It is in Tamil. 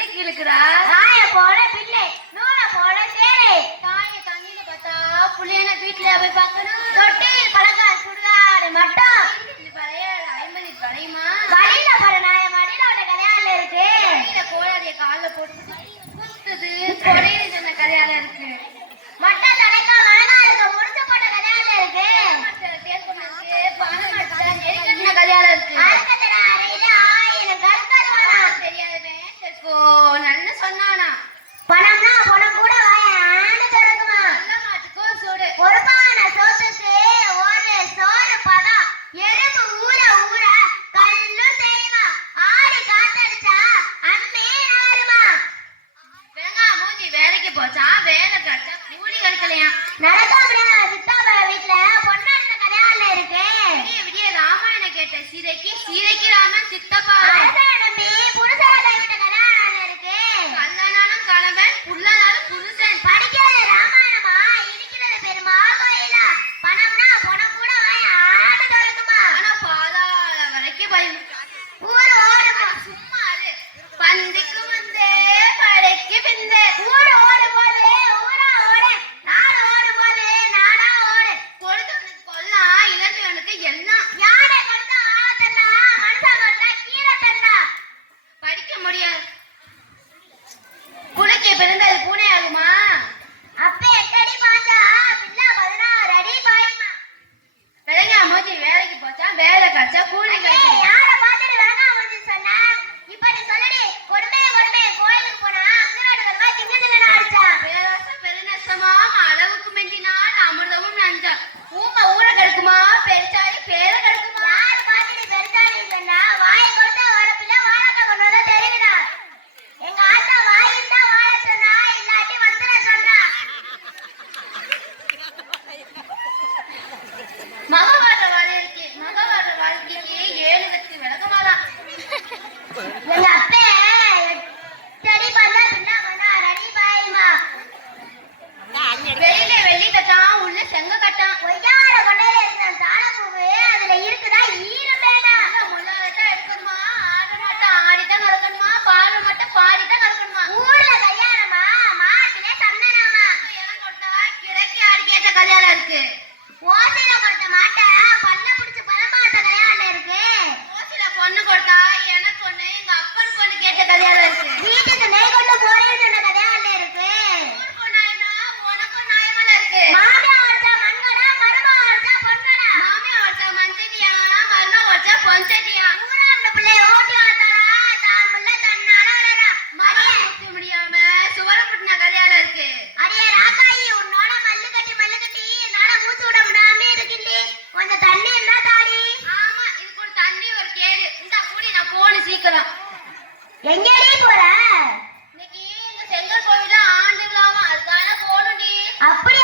புள்ளைக்கு இழுக்குறா தாய போல பிள்ளை நூலை போல சேரு தாய தண்ணியில பார்த்தா புள்ளைய வீட்டுல போய் பார்க்கணும் தொட்டில் பழக்கா சுடுகாடு மட்டும் பழையாடு 50 பழையுமா வழியில போற நாய வழியில ஒரு கல்யாணம் இருக்கு வழியில கோழாதிய காலில் போட்டு குத்துது கொடையில சொன்ன கல்யாணம் இருக்கு மட்டை தலைக்கா மழகாலுக்கு முடிச்சு போட்ட கல்யாணம் இருக்கு பணம் எடுத்த கல்யாணம் இருக்கு அறக்கத்தனை அறையில 1000 கருக்கருவானா நல்ல சொன்னானா பணம்னா பணம் கூட வாயான்னு திறக்குமா நல்ல மாட்டுக்கோ சோடு ஒரு பானை சோத்துக்கு ஒரு சோறு பதம் எறும்பு ஊற ஊற கல்லும் செய்யுமா ஆடி காத்தடிச்சா அம்மே நாருமா வேங்கா மூஞ்சி வேலைக்கு போச்சா வேலை கிடைச்சா கூலி கிடைக்கலையா நடக்காம சித்தாபா வீட்டுல பொண்ணு கல்யாணம் இருக்கு விடிய விடிய ராமாயணம் கேட்ட சீதைக்கு ராமன் சித்தப்பா நம்பி புருஷனை கைவிட்ட கல்யாணம் இருக்கு கல்லனாலும் கணவன் புள்ளனாலும் புருஷன் படிக்கிறது ராமாயணமா இருக்கிறது பெருமாள் கோயிலா பணம்னா பணம் கூட ஆடு திறக்குமா ஆனா பாதாள வரைக்கும் பயம் ஊர் ஓடுமா சும்மா பந்திக்கு வந்தே படைக்கு பிந்தே ஊர் ஓடும் போது ஊரா ஓடு நாடு ஓடும் போது நாடா ஓடு கொடுத்தவனுக்கு கொல்லாம் இளஞ்சவனுக்கு எல்லாம் யானை கொடுத்தா ஆத்தண்டா மனுஷன் கொடுத்தா கீரை தண்டா படிக்க முடியாது புளிக்கு பிறந்தது பூனை ஆகுமா அப்ப 8 அடி பாஞ்சா பிள்ளை 16 அடி பாயுமா விலங்கா மூஞ்சி வேலைக்கு போச்சா வேலை கிடைச்சா கூலி கிடைக்கும் யாரை பார்த்துட்டு வேணா வந்து சொன்ன இப்ப நீ சொல்லடி கொடுமை கோயிலுக்கு போனா அங்கநாடு வருவா சின்ன அடிச்சா பேராசம் பெருநஷ்டமாம் அளவுக்கு மெஞ்சினால் அமிர்தமும் நஞ்சா ஊமை ஊற கிடக்குமா பெருச்சாலி பேர கிடக்குமா யாரு பார்த்துட்டு பெருசாலி சொன்னா வாயை கொடுத்தா வரப்பில்ல வாழக்க கொண்டு வந்தா தெரியுதா எங்க ஆத்தா வாயிருந்தா வாழ சொன்னா இல்லாட்டி வந்துட சொன்னா மகவாத வாழ்க்கைக்கு 7 வெற்றி விளக்கமாதான் எங்க அப்பே 8 அடி பார்த்தா பின்ன 16 அடி பாயுமா வெளியில வெள்ளி கட்டான் உள்ள செங்க கட்டான் ஒய்யார கொண்டையில இருக்கிற தாளப்பூவு அதுல இருக்குதா ஈரம் வேண்டாம் முள்ளாதான் எடுக்கணுமா ஆட மாட்டா ஆடிதான் கலக்கணுமா பாட மாட்டா பாடிதான் கலக்கணுமா ஊர்ல கல்யாணமா மாட்டிலே சந்தனமா இடம் கொடுத்தா கிழக்கு அடிக்கேற்ற கல்யாணம் இருக்கு ஓசையில கொடுத்த மாட்டை பல்ல பிடிச்சு பழமாட்ட கல்யாணம் இருக்கு ஓசில பொண்ணு கொடுத்தா எனக்கு ஒண்ணு எங்க அப்பன் பொண்ணு கேட்ட கல்யாணம் இருக்கு வீட்டுக்கு நெய் கொண்டு போறேன்னு சொன்ன கல்யாணம் இருக்கு ஊருக்கு நாயனா உனக்கும் நியாயமெல்லாம் இருக்கு மாமியா வச்சா மண்கடா மருமா வச்சா பொன்கடா மாமியா வச்சா மஞ்சட்டியா மருமா வச்சா பொஞ்சட்டியா ஊரா அந்த பிள்ளைய ஓட்டி வளர்த்தாரா தான் பிள்ளை தன்னால வளரா மகளை ஊத்த முடியாம சுவர புட்டின கல்யாணம் இருக்கு அடியே ராக்காயி உன்னோட மல்லு கட்டி என்னால மூச்சு விட முடியாம இருக்குல்ல கொஞ்சம் தண்ணி இருந்தா தாடி ஆமா இதுக்கு ஒரு தண்ணி ஒரு கேடு இந்த கூடி நான் போன சீக்கிரம் எங்கடி போற இன்னைக்கு இந்த செங்கல் கோவில ஆண்டு விழாவும் அதுக்கான போகணும்டி அப்படி